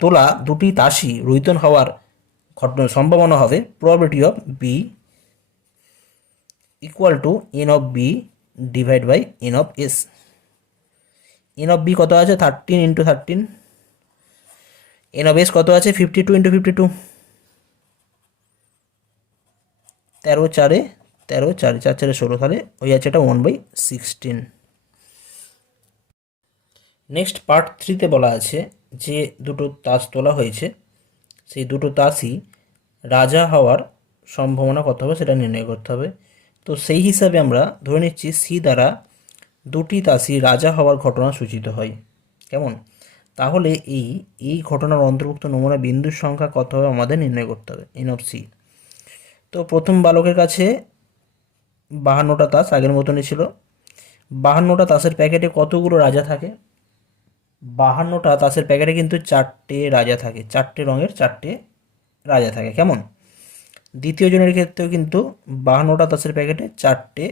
তোলা দুটি তাসই রুইতন হওয়ার সম্ভাবনা হবে probability of B equal to N of B divide by N of S. N of B কত আছে? 13 ইন্টু 13। এন অফ এস কত আছে? 52 ইন্টু 52। 13 4 4 4 16, তাহলে ওই আছে এটা 1/16। নেক্সট পার্ট 3তে বলা আছে যে দুটো তাস তোলা হয়েছে, সেই দুটো তাসই রাজা হওয়ার সম্ভাবনা কত হবে সেটা নির্ণয় করতে হবে। তো সেই হিসাবে আমরা ধরে নিচ্ছি সি দ্বারা দুটি তাসই রাজা হওয়ার ঘটনা সূচিত হয়। কেমন? তাহলে এই ঘটনার অন্তর্ভুক্ত নমুনা বিন্দুর সংখ্যা কত হবে আমাদের নির্ণয় করতে হবে, এন অফ সি। তো প্রথম বালকের কাছে 52টা তাস আগের মতনই ছিল। 52টা তাসের প্যাকেটে কতগুলো রাজা থাকে? 52টা তাসের প্যাকেটে কিন্তু 4টে রাজা থাকে, 4টে রঙের 4টে রাজা থাকে। কেমন? দ্বিতীয় জনের ক্ষেত্রেও কিন্তু 52টা তাসের প্যাকেটে 4টে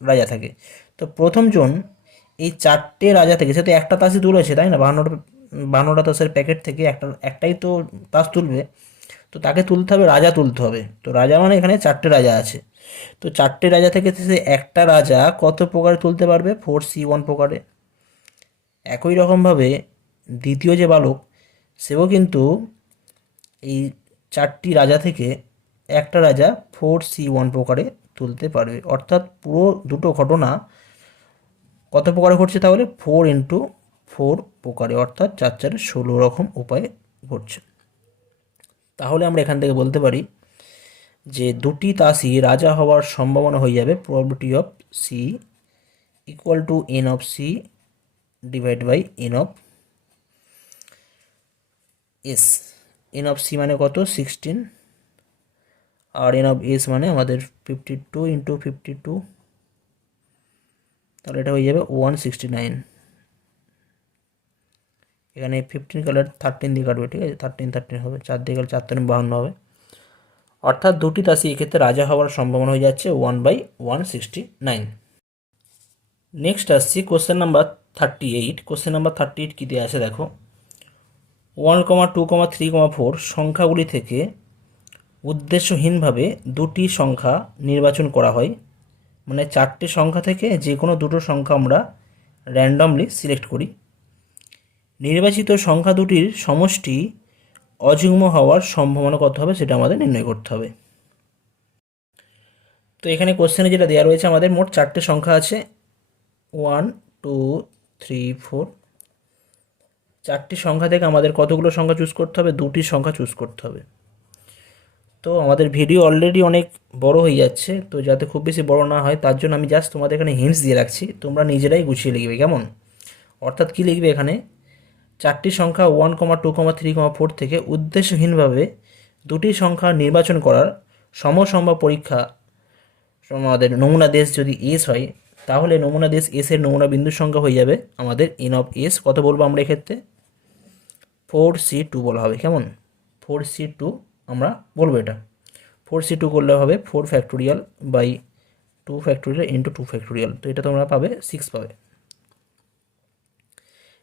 রাজা থাকে। তো প্রথমজন এই 4টে রাজা থেকে, সে তো একটা তাসই তুলেছে তাই না, 52টা তাসের প্যাকেট থেকে একটাই তো তাস তুলবে, তো তাকে তুলতে হবে, রাজা তুলতে হবে। তো রাজা মানে এখানে 4টে রাজা আছে। তো 4টে রাজা থেকে সে একটা রাজা কত প্রকারে তুলতে পারবে? 4C1 প্রকারে। একই রকমভাবে দ্বিতীয় যে বালক সেও কিন্তু এই 4টি রাজা থেকে একটা রাজা 4C1 প্রকারে তুলতে পারবে। অর্থাৎ পুরো দুটো ঘটনা কত প্রকারে ঘটছে? তাহলে 4 ইন্টু 4 প্রকারে, অর্থাৎ 4 4 16 রকম উপায়ে ঘটছে। তাহলে আমরা এখান থেকে বলতে পারি যে দুটি তাসই রাজা হওয়ার সম্ভাবনা হয়ে যাবে probability of C equal to N of C divide by N of S. N of C মানে কত? 16, আর এন অফ এস মানে আমাদের 52 ইন্টু 52, তাহলে এটা হয়ে যাবে 169। এখানে 15 কালার 13 দিয়ে কাটবে, ঠিক আছে, 13 13 হবে, 4 দিয়ে কাটলে 4 3 52 হবে। অর্থাৎ দুটি তাসই এক্ষেত্রে রাজা হওয়ার সম্ভাবনা হয়ে যাচ্ছে 1/169। নেক্সট আসছি কোশ্চেন নাম্বার 38। কোশ্চেন নাম্বার 38 কী দেওয়া আছে দেখো, 1, 2, 3, 4 সংখ্যাগুলি থেকে উদ্দেশ্যহীনভাবে দুটি সংখ্যা নির্বাচন করা হয়। মানে 4টে সংখ্যা থেকে যে কোনো দুটো সংখ্যা আমরা র্যান্ডমলি সিলেক্ট করি। নির্বাচিত সংখ্যা দুটির সমষ্টি অযুগ্ম হওয়ার সম্ভাবনা কত হবে সেটা আমাদের নির্ণয় করতে হবে। তো এখানে কোশ্চেনে যেটা দেওয়া রয়েছে, আমাদের মোট 4টে সংখ্যা আছে, 1, 2, 3, 4। 4টি সংখ্যা থেকে আমাদের কতগুলো সংখ্যা চুজ করতে হবে? দুটি সংখ্যা চুজ করতে হবে। তো আমাদের ভিডিও অলরেডি অনেক বড় হয়ে যাচ্ছে, তো যাতে খুব বেশি বড় না হয় তার জন্য আমি জাস্ট তোমাদের এখানে হিন্টস দিয়ে রাখছি, তোমরা নিজেরাই গুছিয়ে লিখবে। কেমন? অর্থাৎ কী লিখবে এখানে, 4টি সংখ্যা 1, 2, 3, 4 থেকে উদ্দেশ্যহীনভাবে দুটি সংখ্যা নির্বাচন করার সমসম্ভব পরীক্ষা আমাদের নমুনা দেশ যদি এস হয়, তাহলে নমুনা দেশ এস এর নমুনা বিন্দুর সংখ্যা হয়ে যাবে আমাদের এন অফ এস। কত বলবো আমরা এক্ষেত্রে? 4C2 বলা হবে, কেমন? 4C2 আমরা বলবো, এটা 4C2 করলে হবে 4 factorial by 2 factorial into 2 factorial, তো এটা তোমরা পাবে 6 পাবে।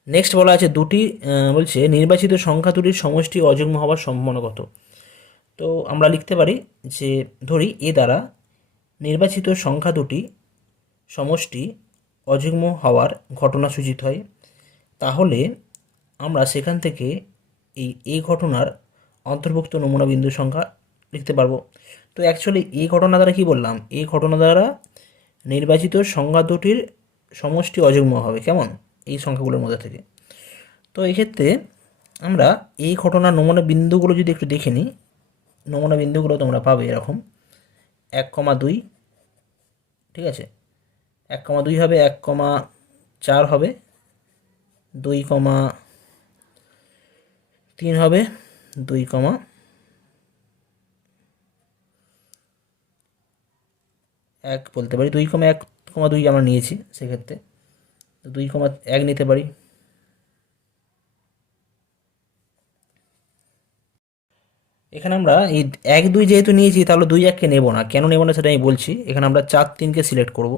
নেক্সট বলা আছে বলছে নির্বাচিত সংখ্যা দুটির সমষ্টি অযুগ্ম হওয়ার সম্ভাবনা কত? তো আমরা লিখতে পারি যে ধরি এ দ্বারা নির্বাচিত সংখ্যা দুটি সমষ্টি অযুগ্ম হওয়ার ঘটনা সূচিত হয়, তাহলে আমরা সেখান থেকে এই ঘটনার অন্তর্ভুক্ত নমুনা বিন্দু সংখ্যা লিখতে পারবো। তো অ্যাকচুয়ালি এই ঘটনা দ্বারা কি বললাম, এই ঘটনা দ্বারা নির্বাচিত সংখ্যা দুটির সমষ্টি অযুগ্ম হবে, কেমন? এই সংখ্যাগুলোর মধ্যে থেকে। তো এই ক্ষেত্রে আমরা এই ঘটনার নমুনা বিন্দুগুলো যদি একটু দেখে নিই, নমুনা বিন্দুগুলো তোমরা পাবে এরকম 1,2, ঠিক আছে, 1,2 হবে, 1,4 হবে, 2,3 হবে, 2,1 বলতে পারি, 2,1,2 আমরা নিয়েছি, সেক্ষেত্রে 2,1 নিতে পারি। এখানে আমরা এই 1,2 যেহেতু নিয়েছি, তাহলে 2,1কে নেব না। কেন নেব না সেটা আমি বলছি। এখানে আমরা 4,3কে সিলেক্ট করব।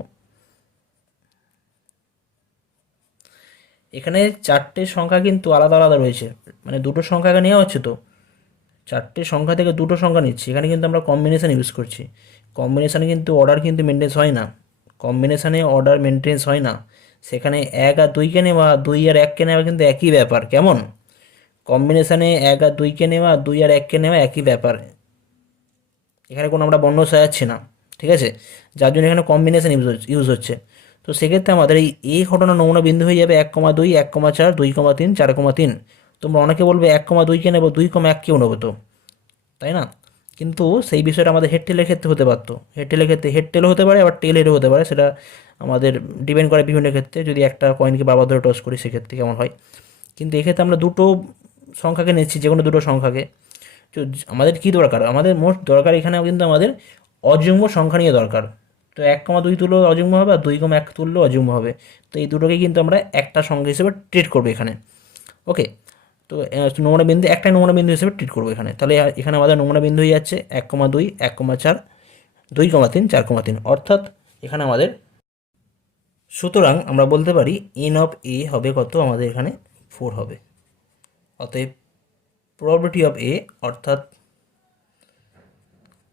এখানে চারটে সংখ্যা কিন্তু আলাদা আলাদা রয়েছে, মানে দুটো সংখ্যাকে নেওয়া হচ্ছে, তো চারটে সংখ্যা থেকে দুটো সংখ্যা নিচ্ছি। এখানে কিন্তু আমরা কম্বিনেশান ইউজ করছি। কম্বিনেশানে কিন্তু অর্ডার কিন্তু মেনটেন্স হয় না, কম্বিনেশানে অর্ডার মেনটেন্স হয় না। সেখানে 1 আর 2কে নেওয়া, 2 আর 1কে নেওয়া কিন্তু একই ব্যাপার, কেমন? কম্বিনেশানে 1 আর 2কে নেওয়া, 2 আর 1কে নেওয়া একই ব্যাপার। এখানে কোনো আমরা বর্ণ সাজাচ্ছি না, ঠিক আছে? যার জন্য এখানে কম্বিনেশান ইউজ হচ্ছে। তো সেক্ষেত্রে আমাদের এই ঘটনা নমুনা বিন্দু হয়ে যাবে 1,2, 1,4, 2,3, 4,3। তোমরা অনেকে বলবে 1,2কে নেবো, 2,1কেও নেবো, তো তাই না? কিন্তু সেই বিষয়টা আমাদের হেড টেলের ক্ষেত্রে হতে পারতো। হেড টেলের ক্ষেত্রে হেড টেলও হতে পারে, আবার টেল হেডও হতে পারে, সেটা আমাদের ডিপেন্ড করে বিভিন্ন ক্ষেত্রে। যদি একটা কয়েনকে বারবার ধরে টস করি সেক্ষেত্রে কেমন হয়। কিন্তু এক্ষেত্রে আমরা দুটো সংখ্যাকে নিচ্ছি, যে কোনো দুটো সংখ্যাকে। তো আমাদের কী দরকার? আমাদের মোট দরকার এখানে কিন্তু আমাদের অযুগ্ম সংখ্যা নিয়ে দরকার। তো 1,2 তুললেও অযুগ্ম হবে, আর 2,1 তুললেও অযুগ্ম হবে। তো এই দুটোকে কিন্তু আমরা একটা সংখ্যা হিসেবে ট্রিট করবো এখানে। ওকে, তো নমুনা বিন্দু একটাই নমুনা বিন্দু হিসেবে ট্রিট করবো এখানে। তাহলে এখানে আমাদের নমুনা বিন্দু হয়ে যাচ্ছে 1,2, 1,4, 2,3, 4,3, অর্থাৎ এখানে আমাদের, সুতরাং আমরা বলতে পারি এন অফ এ হবে কত? আমাদের এখানে 4 হবে। অতএব প্রবাবিলিটি অফ এ, অর্থাৎ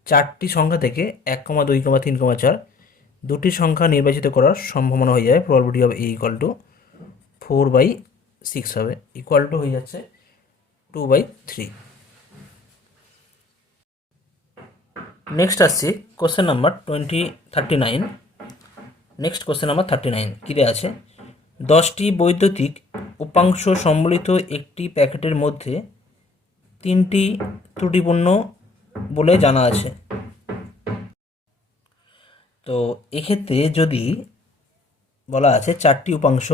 চারটি সংখ্যা থেকে 1,2, 3, 4 দুটি সংখ্যা নির্বাচিত করার সম্ভাবনা হয়ে যায় probability of A equal two 4/6 হবে, ইকুয়াল টু হয়ে যাচ্ছে 2/3। নেক্সট আসছে question number 39। Next question number 39 কী দেওয়া আছে? 10টি বৈদ্যুতিক উপাংশ সম্বলিত একটি প্যাকেটের মধ্যে 3টি ত্রুটিপূর্ণ বলে জানা আছে। তো এক্ষেত্রে যদি বলা আছে 4টি উপাংশ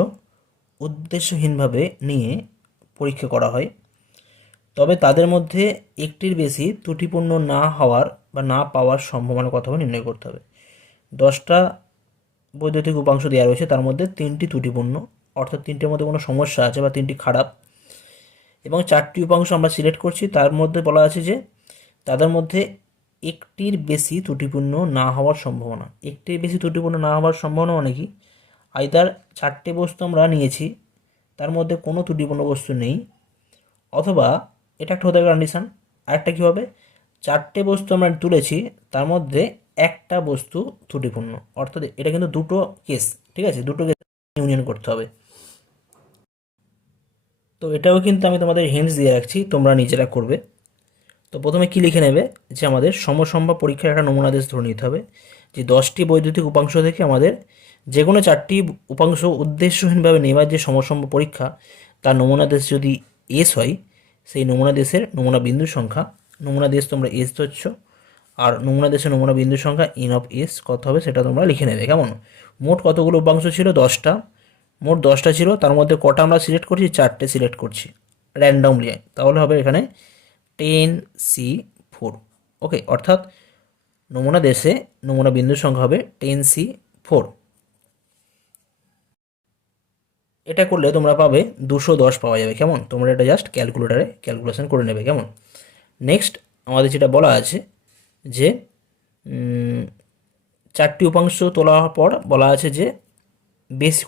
উদ্দেশ্যহীনভাবে নিয়ে পরীক্ষা করা হয়, তবে তাদের মধ্যে একটির বেশি ত্রুটিপূর্ণ না হওয়ার বা না পাওয়ার সম্ভাবনা কত হবে নির্ণয় করতে হবে। 10টা বৈদ্যুতিক উপাংশ দেওয়া রয়েছে, তার মধ্যে 3টি ত্রুটিপূর্ণ, অর্থাৎ 3টির মধ্যে কোনো সমস্যা আছে বা 3টি খারাপ, এবং 4টি উপাংশ আমরা সিলেক্ট করছি। তার মধ্যে বলা আছে যে তাদের মধ্যে একটির বেশি ত্রুটিপূর্ণ না হওয়ার সম্ভাবনা। একটির বেশি ত্রুটিপূর্ণ না হওয়ার সম্ভাবনা মানে কি? আইদার 4টে বস্তু আমরা নিয়েছি, তার মধ্যে কোনো ত্রুটিপূর্ণ বস্তু নেই, অথবা এটা একটা হতে পারে কন্ডিশান। আরেকটা কী হবে? 4টে বস্তু আমরা তুলেছি, তার মধ্যে একটা বস্তু ত্রুটিপূর্ণ, অর্থাৎ এটা কিন্তু দুটো কেস, ঠিক আছে? দুটো কেস ইউনিয়ন করতে হবে। তো এটাও কিন্তু আমি তোমাদের হিন্টস দিয়ে রাখছি, তোমরা নিজেরা করবে। তো প্রথমে কি লিখে নেবে যে আমাদের সমসম্ভব পরীক্ষার একটা নমুনাদেশ ধরে নিতে হবে, যে 10টি বৈদ্যুতিক উপাংশ থেকে আমাদের যে কোনো 4টি উপাংশ উদ্দেশ্যহীনভাবে নেওয়ার যে সমসম্ভব পরীক্ষা, তার নমুনাদেশ যদি এস হয়, সেই নমুনাদেশের নমুনা বিন্দুর সংখ্যা, নমুনাদেশ তোমরা এস ধরছ, আর নমুনাদেশের নমুনা বিন্দুর সংখ্যা এন অফ এস কত হবে সেটা তোমরা লিখে নেবে, কেমন? মোট কতগুলো উপাংশ ছিল? 10টা। মোট 10টা ছিল, তার মধ্যে কটা আমরা সিলেক্ট করছি? 4টে সিলেক্ট করছি র্যান্ডমলি, তাহলে হবে এখানে 10C4। ওকে, অর্থাৎ নমুনা দেশে নমুনা বিন্দুর সংখ্যা হবে 10C4। এটা করলে তোমরা পাবে 210 পাওয়া যাবে। কেমন? তোমরা এটা জাস্ট ক্যালকুলেটারে ক্যালকুলেশন করে নেবে। কেমন? নেক্সট আমাদের যেটা বলা আছে যে চারটি উপাংশ তোলা হওয়ার পর বলা আছে যে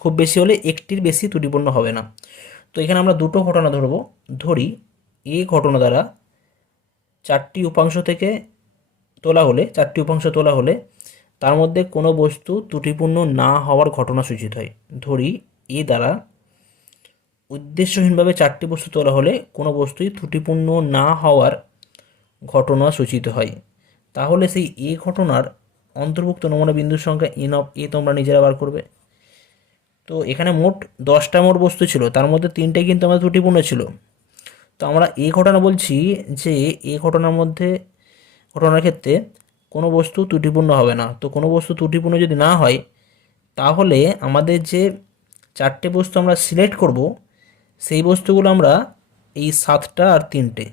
খুব বেশি হলে একটির বেশি ত্রুটিপূর্ণ হবে না। তো এখানে আমরা দুটো ঘটনা ধরবো। ধরি এই ঘটনা দ্বারা চারটি উপাংশ তোলা হলে তার মধ্যে কোনো বস্তু ত্রুটিপূর্ণ না হওয়ার ঘটনা সূচিত হয়। ধরি এ দ্বারা উদ্দেশ্যহীনভাবে চারটি বস্তু তোলা হলে কোনো বস্তুই ত্রুটিপূর্ণ না হওয়ার ঘটনা সূচিত হয়। তাহলে সেই এ ঘটনার অন্তর্ভুক্ত নমুনা বিন্দুর সংখ্যা এন অফ এ তোমরা নিজেরা বার করবে। তো এখানে মোট 10টা বস্তু ছিল, তার মধ্যে 3টে কিন্তু আমাদের ত্রুটিপূর্ণ ছিল। তো আমরা এই ঘটনা বলছি যে এই ঘটনার ক্ষেত্রে কোনো বস্তু ত্রুটিপূর্ণ হবে না। তো কোনো বস্তু ত্রুটিপূর্ণ যদি না হয় তাহলে আমাদের যে 4টে বস্তু আমরা সিলেক্ট করব সেই বস্তুগুলো আমরা এই 7টা আর 3টে,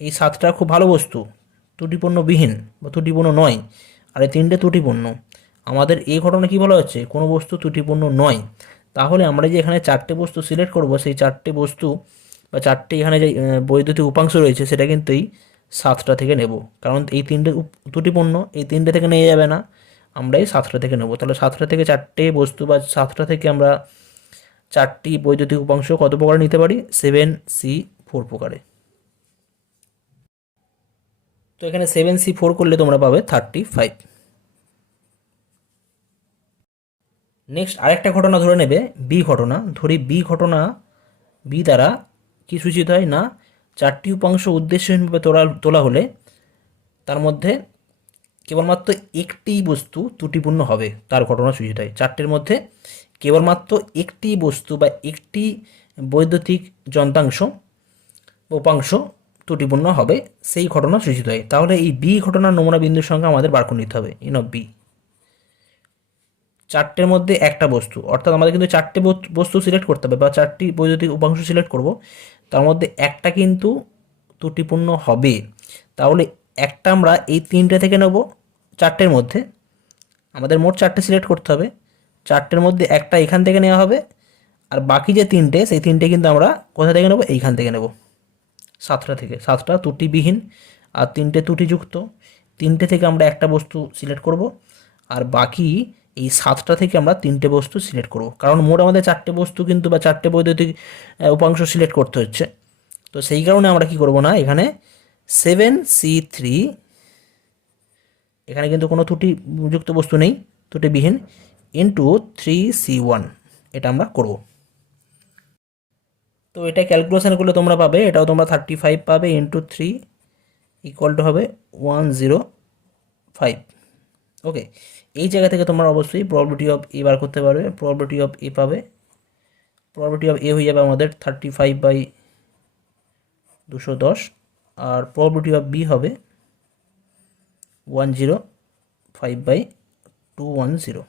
এই 7টা খুব ভালো বস্তু, ত্রুটিপূর্ণবিহীন বা ত্রুটিপূর্ণ নয়, আর এই 3টে ত্রুটিপূর্ণ। আমাদের এই ঘটনা কি বলা হচ্ছে? কোনো বস্তু ত্রুটিপূর্ণ নয়। তাহলে আমরা যে এখানে 4টে বস্তু সিলেক্ট করব সেই 4টে বস্তু বা 4টে এখানে যে বৈদ্যুতিক উপাংশ রয়েছে সেটা কিন্তু এই 7টা থেকে নেব, কারণ এই 3টে ত্রুটিপূর্ণ, এই 3টে থেকে নেওয়া যাবে না, আমরা এই 7টা থেকে নেব। তাহলে 7টা থেকে 4টে বস্তু বা 7টা থেকে আমরা 4টি বৈদ্যুতিক উপাংশ কত প্রকারে নিতে পারি? 7C4 প্রকারে। তো এখানে 7C4 করলে তোমরা পাবে 35। নেক্সট আরেকটা ঘটনা ধরে নেবে বি ঘটনা। ধরি বি দ্বারা কি সূচিত হয় না, 4টি উপাংশ উদ্দেশ্যহীনভাবে তোলা হলে তার মধ্যে কেবলমাত্র একটি বস্তু ত্রুটিপূর্ণ হবে, তার ঘটনা সূচিত হয়। 4টের মধ্যে কেবলমাত্র একটি বস্তু বা একটি বৈদ্যুতিক যন্ত্রাংশ উপাংশ ত্রুটিপূর্ণ হবে, সেই ঘটনা সূচিত হয়। তাহলে এই বি ঘটনার নমুনা বিন্দুর সংখ্যা আমাদের বার করে নিতে হবে। ইন অফ বি 4টের মধ্যে একটা বস্তু, অর্থাৎ আমাদের কিন্তু 4টে বস্তু সিলেক্ট করতে হবে বা 4টি বৈদ্যুতিক উপাংশ সিলেক্ট করব, তার মধ্যে একটা কিন্তু ত্রুটিপূর্ণ হবে। তাহলে একটা আমরা এই 3টে থেকে নেব। 4টের মধ্যে আমাদের মোট 4টে সিলেক্ট করতে হবে, 4টের মধ্যে একটা এখান থেকে নেওয়া হবে, আর বাকি যে 3টে সেই 3টে কিন্তু আমরা কোথা থেকে নেব? এইখান থেকে নেব, 7টা থেকে। 7টা ত্রুটিবিহীন আর 3টে ত্রুটিযুক্ত। 3টে থেকে আমরা একটা বস্তু সিলেক্ট করব, আর বাকি এই 7টা থেকে আমরা 3টে বস্তু সিলেক্ট করব, কারণ মোট আমাদের 4টে বস্তু কিন্তু বা 4টে বৈদ্যুতিক উপাংশ সিলেক্ট করতে হচ্ছে। তো সেই কারণে আমরা কি করব না, এখানে 7C3, এখানে কিন্তু কোনো ত্রুটিযুক্ত বস্তু নেই, ত্রুটিবিহীন, ইন্টু 3C1 এটা আমরা করব। তো এটা ক্যালকুলেশন করলে তোমরা পাবে, এটাও তোমরা 35 পাবে, ইন্টু 3 ইকুয়াল টু হবে 105। ওকে, এই জায়গা থেকে তোমরা অবশ্যই প্রবাবিলিটি অফ এ বার করতে পারবে। প্রবাবিলিটি অফ এ পাবে, প্রবাবিলিটি অফ এ হয়ে যাবে আমাদের 35/210, আর প্রবাবিলিটি অফ বি হবে 105/210।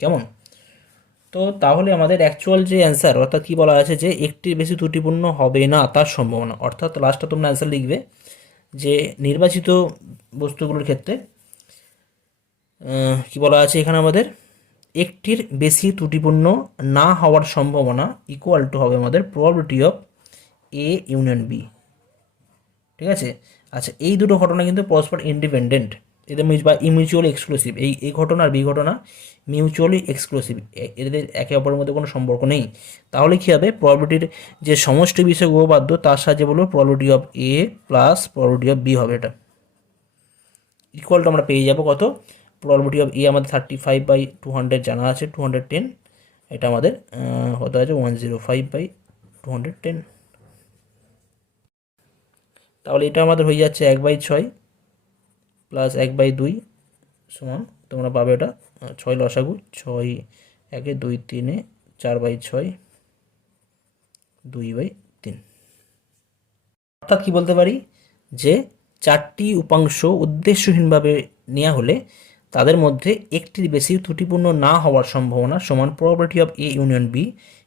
কেমন? তো তাহলে আমাদের অ্যাকচুয়াল যে অ্যান্সার, অর্থাৎ কী বলা আছে যে একটির বেশি ত্রুটিপূর্ণ হবে না তার সম্ভাবনা, অর্থাৎ লাস্টে তোমরা অ্যান্সার লিখবে যে নির্বাচিত বস্তুগুলোর ক্ষেত্রে কি বলা আছে এখানে আমাদের একটির বেশি ত্রুটিপূর্ণ না হওয়ার সম্ভাবনা ইকুয়াল টু হবে আমাদের probability of A union B. ঠিক আছে? আচ্ছা, এই দুটো ঘটনা কিন্তু পরস্পর ইন্ডিপেন্ডেন্ট, এদের বা মিউচুয়ালি এক্সক্লুসিভ। এই ঘটনা আর বি ঘটনা মিউচুয়ালি এক্সক্লুসিভ, এদের একে অপরের মধ্যে কোনো সম্পর্ক নেই। তাহলে কী হবে, প্রবাবিলিটির যে সমষ্টি বিষয় উপপাদ্য তার সাহায্যে বলবো probability of A plus probability of B হবে, এটা ইকুয়ালটা আমরা পেয়ে যাব কত? প্রবাবিলিটি অফ এ আমাদের 35/200 জানা আছে, 210, এটা আমাদের হতে আছে 105/210। তাহলে এটা আমাদের হয়ে যাচ্ছে 1/6 প্লাস 1/2 সমান, তোমরা পাবে এটা 6 লসাগু, 6 1 2 3 4/6 2/3। অর্থাৎ কী বলতে পারি যে 4টি উপাংশ উদ্দেশ্যহীনভাবে নেওয়া হলে তাদের মধ্যে একটির বেশি ত্রুটিপূর্ণ না হওয়ার সম্ভাবনা সমান probability of A union B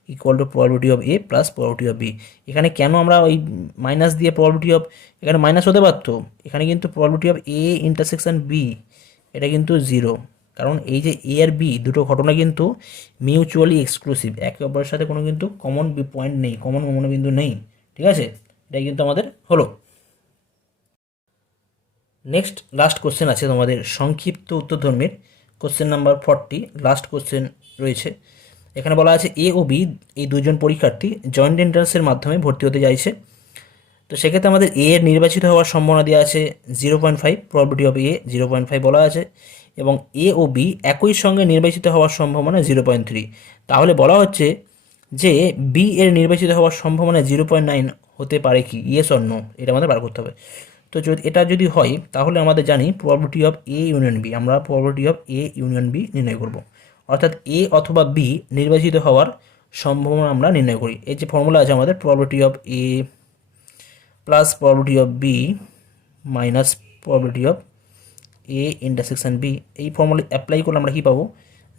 equal to probability of A plus probability of B. এখানে কেন আমরা ওই মাইনাস দিয়ে প্রবাবিলিটি অফ, এখানে মাইনাস হতে পারতো, এখানে কিন্তু probability of A intersection B এটা কিন্তু 0, কারণ এই যে এ আর বি দুটো ঘটনা কিন্তু মিউচুয়ালি এক্সক্লুসিভ, একে অপরের সাথে কোনো কিন্তু কমন পয়েন্ট নেই, কমন মনোবিন্দু নেই। ঠিক আছে, এটাই কিন্তু আমাদের হলো। নেক্সট লাস্ট কোশ্চেন আছে তোমাদের সংক্ষিপ্ত উত্তরধর্মীর, কোশ্চেন নাম্বার 40, লাস্ট কোশ্চেন রয়েছে। এখানে বলা আছে এ ও বি এই দুজন পরীক্ষার্থী জয়েন্ট এন্ট্রান্সের মাধ্যমে ভর্তি হতে চাইছে। তো সেক্ষেত্রে আমাদের এ এর নির্বাচিত হওয়ার সম্ভাবনা দেওয়া আছে 0.5, প্রবাবিলিটি অফ এ 0.5 বলা আছে, এবং এ ও বি একই সঙ্গে নির্বাচিত হওয়ার সম্ভাবনা 0.3। তাহলে বলা হচ্ছে যে বি এর নির্বাচিত হওয়ার সম্ভাবনা 0.9 হতে পারে কি, ইয়েস অর নো, এটা আমাদের বার করতে হবে। তো এটা যদি হয় তাহলে আমাদের জানি probability of A union B, আমরা probability of A union B নির্ণয় করব, অর্থাৎ এ অথবা বি নির্বাচিত হওয়ার সম্ভাবনা আমরা নির্ণয় করি। এই যে ফর্মুলা আছে আমাদের probability of A plus probability of B minus probability of A intersection B, এই ফর্মুলা অ্যাপ্লাই করলে আমরা কী পাবো,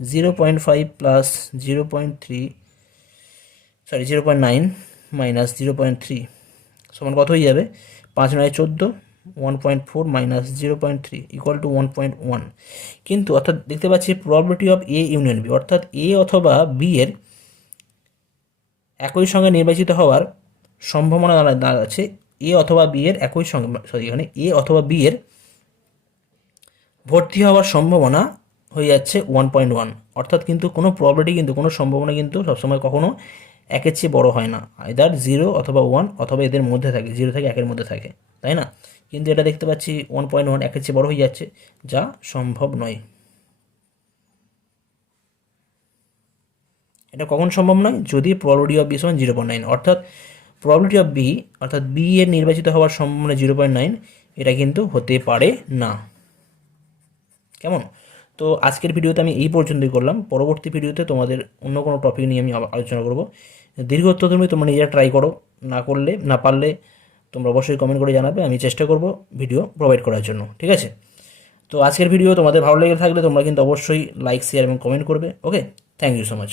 0.5 প্লাস 0.9 মাইনাস 0.3 সমান কত হয়ে যাবে, 5 9 14, 1.4 মাইনাস 0.3 ইকুয়াল টু 1.1। কিন্তু অর্থাৎ দেখতে পাচ্ছি probability of A union B, অর্থাৎ এ অথবা বি এর একই সঙ্গে নির্বাচিত হওয়ার সম্ভাবনা দাঁড়াচ্ছে এ অথবা বি এর একই সঙ্গে, এখানে এ অথবা বি এর ভর্তি হওয়ার সম্ভাবনা হয়ে যাচ্ছে 1.1। অর্থাৎ কিন্তু কোনো প্রবাবিলিটি কিন্তু কোনো সম্ভাবনা কিন্তু সবসময় কখনো একের চেয়ে বড় হয় না, আইদার 0 অথবা 1 অথবা এদের মধ্যে থাকে, 0 থেকে 1-এর মধ্যে থাকে, তাই না? কিন্তু এটা দেখতে পাচ্ছি 1.1 একের চেয়ে বড় হয়ে যাচ্ছে, যা সম্ভব নয়। এটা কখন সম্ভব নয়, যদি প্রবাবিলিটি অফ বি সমান 0.9, অর্থাৎ প্রবাবিলিটি অফ বি অর্থাৎ বি এর নির্বাচিত হওয়ার সম্ভাবনা 0.9, এটা কিন্তু হতে পারে না। কেমন? তো আজকের ভিডিওতে আমি এই পর্যন্তই করলাম। পরবর্তী ভিডিওতে তোমাদের অন্য কোনো টপিক নিয়ে আমি আলোচনা করব। দীর্ঘ উত্তরধর্মী তোমরা নিজেরা ট্রাই করো, না পারলে তোমরা অবশ্যই কমেন্ট করে জানাবে, আমি চেষ্টা করব ভিডিও প্রোভাইড করার জন্য। ঠিক আছে, তো আজকের ভিডিও তোমাদের ভালো লেগে থাকলে তোমরা কিন্তু অবশ্যই লাইক, শেয়ার এবং কমেন্ট করবে। ওকে, থ্যাংক ইউ সো মাচ।